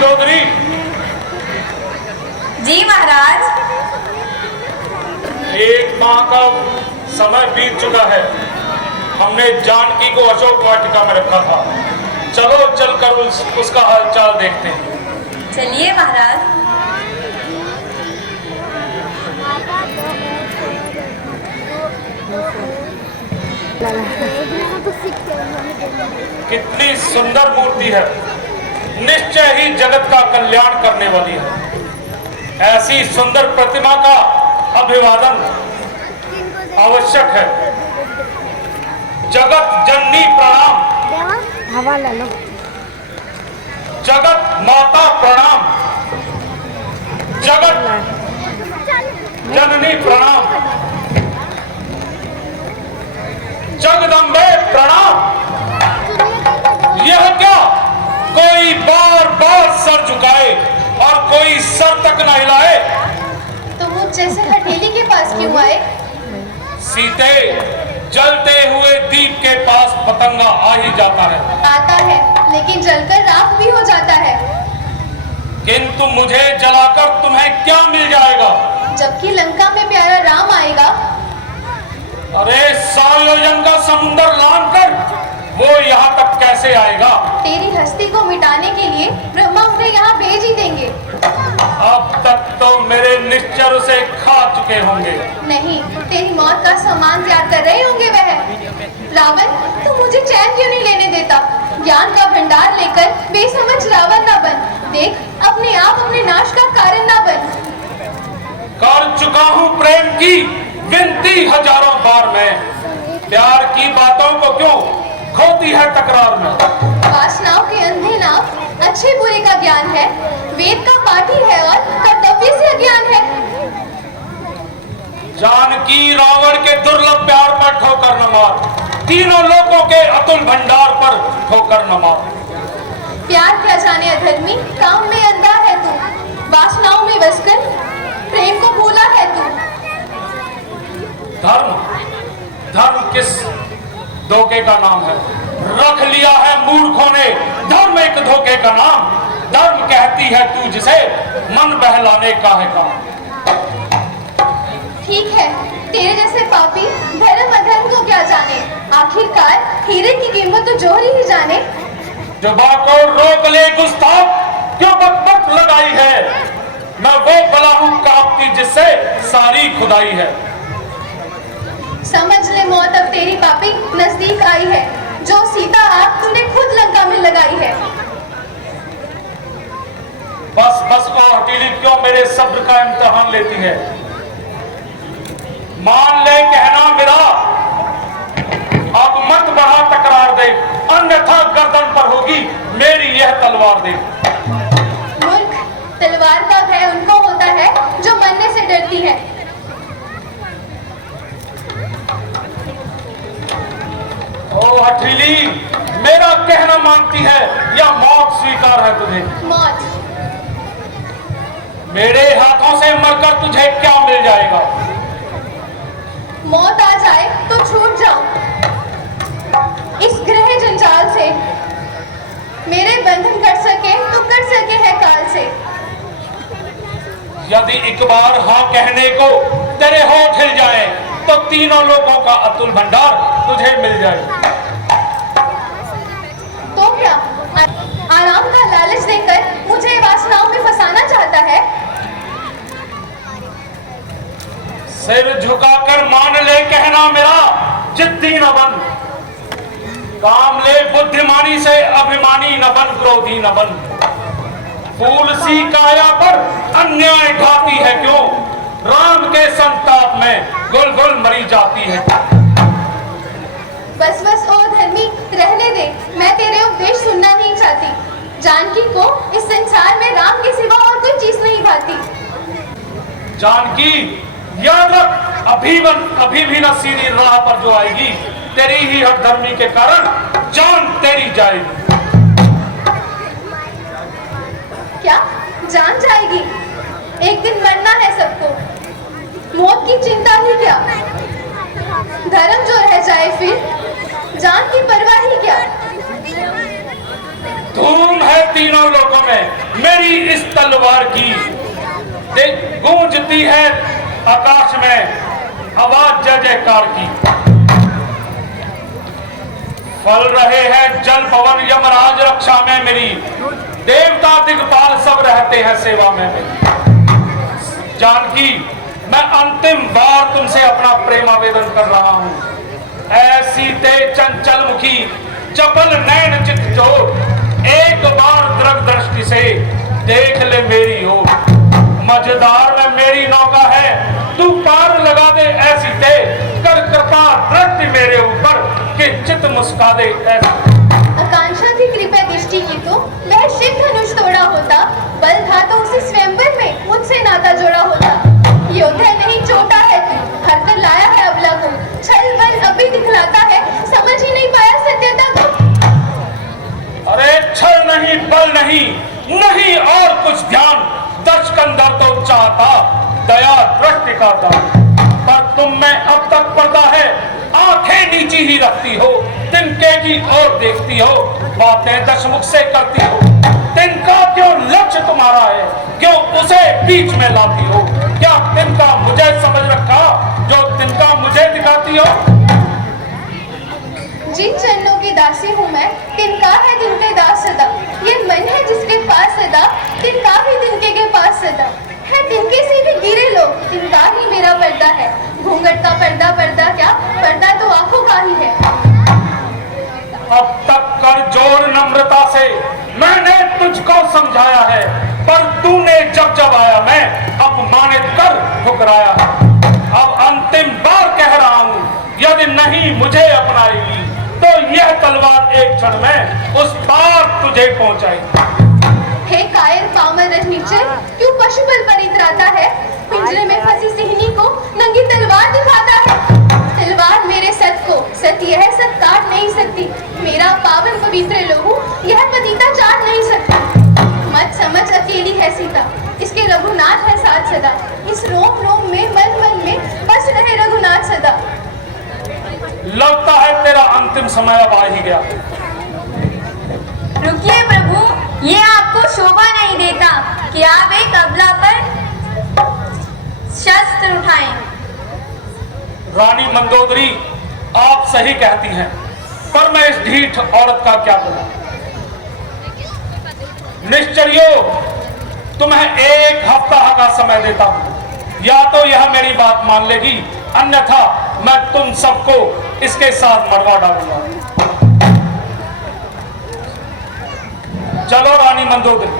मंदोदरी। जी महाराज। एक माह का समय बीत चुका है। हमने जानकी को अशोक वाटिका में रखा था। चलो चलकर उसका हालचाल देखते हैं। चलिए महाराज। कितनी सुंदर मूर्ति है, निश्चय ही जगत का कल्याण करने वाली है। ऐसी सुंदर प्रतिमा का अभिवादन आवश्यक है। जगत जननी प्रणाम। हवाला लो। जगत माता प्रणाम। जगत जननी प्रणाम। जगदम्बे प्रणाम। यह क्या, कोई बार बार सर झुकाए और कोई सर तक न हिलाए। तो मुझ जैसे हठेली के पास क्यों आए? सीते, जलते हुए दीप के पास पतंगा आ ही जाता है। आता है, लेकिन जलकर राख भी हो जाता है। किंतु मुझे जलाकर तुम्हें क्या मिल जाएगा? जबकि लंका में प्यारा राम आएगा। अरे 100 योजन का समुंदर लांघ कर वो यहाँ तक कैसे आएगा? तेरी हस्ती को मिटाने के लिए ब्रह्मा उन्हें यहाँ भेज ही देंगे। अब तक तो मेरे निश्चर उसे खा चुके होंगे। नहीं, तेरी मौत का सामान तैयार कर रहे होंगे वह। रावण, तू मुझे चैन क्यों नहीं लेने देता? ज्ञान का भंडार लेकर बेसमझ रावण ना बन। देख, अपने आप अपने नाश का कारण ना बन। कर चुका हूँ प्रेम की विनती हजारों बार में। प्यार की बातों को क्यों खोती है तकरार में? वासनाओं के अंधे नाव अच्छे बुरे का ज्ञान है। वेद का पाठी है और कर्तव्य से अज्ञान है। जानकी रावण के दुर्लभ प्यार पर ठोकर न मार। तीनों लोगों के अतुल भंडार पर ठोकर न मार। प्यार क्या जाने अधर्मी, काम में अंधा है तू। वासनाओं में बसकर प्रेम को भूला है तू। धर्म किस धोखे का नाम है? रख लिया है मूर्खों ने धर्म एक धोखे का नाम। धर्म कहती है तू जिसे मन बहलाने का है काम। ठीक है, तेरे जैसे पापी धर्म अधर्म को क्या जाने। आखिरकार हीरे की कीमत तो जोहरी ही जाने। जुबा को रोक ले गुस्ताख, क्यों बकबक लगाई है? मैं वो बला हूं कांपती जिससे सारी खुदाई है। समझ ले मौत अब तेरी पापी नजदीक आई है। जो सीता आग तूने खुद लंका में लगाई है। बस बस ओ हटीली, क्यों मेरे सब्र का इम्तिहान लेती है? मान ले कहना मेरा, अब मत बढ़ा तकरार दे, अन्यथा गर्दन पर होगी मेरी यह तलवार दे। मूर्ख, तलवार का भय उनको होता है जो मरने से डरती है। ओ हठीली, मेरा कहना मानती है या मौत स्वीकार है तुझे? मौत। मेरे हाथों से मरकर तुझे क्या मिल जाएगा? मौत आ जाए तो छूट जाऊं इस ग्रह जंजाल से। मेरे बंधन कर सके तो कर सके है काल से। यदि एक बार हाँ कहने को तेरे होठ हिल जाए तो तीनों लोगों का अतुल भंडार तुझे मिल जाए। तो क्या आराम का लालच देकर मुझे वासनाओं में फंसाना चाहता है? सिर झुकाकर मान ले कहना मेरा, जिद्दी न बन। काम ले बुद्धिमानी से, अभिमानी न बन, क्रोधी न बन। फूल सी काया पर अन्याय ढाती है क्यों? राम के संताप में गुल गुल मरी जाती है। बस बस ओ धर्मी, रहने दे। मैं तेरे उपदेश सुनना नहीं चाहती। जानकी को इस संसार में राम के सिवा और कोई चीज नहीं भाती। जानकी, याद रख, अभी भी न सीधी राह पर जो आएगी, तेरी ही हठधर्मी के कारण जान तेरी जाएगी। क्या जान जाएगी? एक दिन मरना है सबको। मौत की चिंता ही क्या? धर्म जो रह जाए फिर जान की परवाह ही क्या? धूम है तीनों लोगों में, मेरी इस तलवार की गूंजती है आकाश में आवाज जय जयकार की। फल रहे हैं जल पवन यमराज रक्षा में मेरी, देवता दिग्पाल सब रहते हैं सेवा में मेरी। जानकी, मैं अंतिम बार तुमसे अपना प्रेम आवेदन कर रहा हूं। ऐसी ते चंचल मुखी चपल नैन चित जोर, एक बार दृग दृष्टि से देख ले मेरी ओर। मझधार में मेरी नौका है, तू पार लगा दे ऐसी ते, कर कृपा दृष्टि मेरे ऊपर कि चित मुस्का दे ऐसी। आकांक्षा की कृपा दृष्टि की तो वह शिव धनुष तोड़ा होता, बल था तो उसे स्वयंवर में मुझसे नाता जोड़ा होता। योद्धा नहीं चोटा है तू, हर कर लाया है अबला को, छल बल अभी दिखलाता है, समझ ही नहीं पाया सत्यता को। अरे छल नहीं बल नहीं, नहीं और कुछ ध्यान, दशकंधर तो चाहता दया दृष्टि का दान। पर तुम में अब तक पर्दा है, आंखें नीची ही रखती हो, तिनके की ओर देखती हो, बातें दशमुख से करती हो। तिनका क्यों लक्ष्य तुम्हारा है, क्यों उसे बीच में लाती हो? क्या तिनका मुझे समझ रखा जो तिनका मुझे दिखाती हो? जिन चरणों की दासी हूँ मैं, तिनका है तिनके दास सदा। ये मन है जिसके पास सदा, तिनका भी तिनके के पास सदा है। तिनके से भी गिरे लोग, तिनका ही मेरा पर्दा है। घूंघट का पर्दा पर्दा क्या, पर्दा तो आंखों का ही है। अब तक कर जोर नम्रता से मैंने तुझको समझाया है, पर तूने जब जब आया मैं अपमानित कर ठुकराया है। अब अंतिम बार कह रहा हूँ, यदि नहीं मुझे अपनाएगी तो यह तलवार एक क्षण में उस पार तुझे पहुंचाएगी। हे कायर पामर रजनीचर, क्यों पशुबल पर इतराता है? पिंजरे में फंसी सिंहनी को नंगी तलवार दिखाता है। तलवार मेरे सत को, सत यह सत काट नहीं सकती। मेरा पावन पवित्र लोहू यह पतिता चाट नहीं सकती। मत समझ अकेली है सीता, इसके रघुनाथ है साथ सदा। इस रोम रोम में मन मन में बस रहे रघुनाथ सदा। लगता है तेरा अंतिम समय अब आ ही गया। रुकिए प्रभु, ये आपको शोभा नहीं देता कि आप एक अबला पर शस्त्र उठाएं। रानी मंदोदरी, आप सही कहती हैं, पर मैं इस ढीठ औरत का क्या करूं? निश्चर्यो, तुम्हें एक हफ्ता का समय देता हूं, या तो यह मेरी बात मान लेगी, अन्यथा मैं तुम सबको इसके साथ मरवा डालूंगा। चलो रानी मंदोदरी।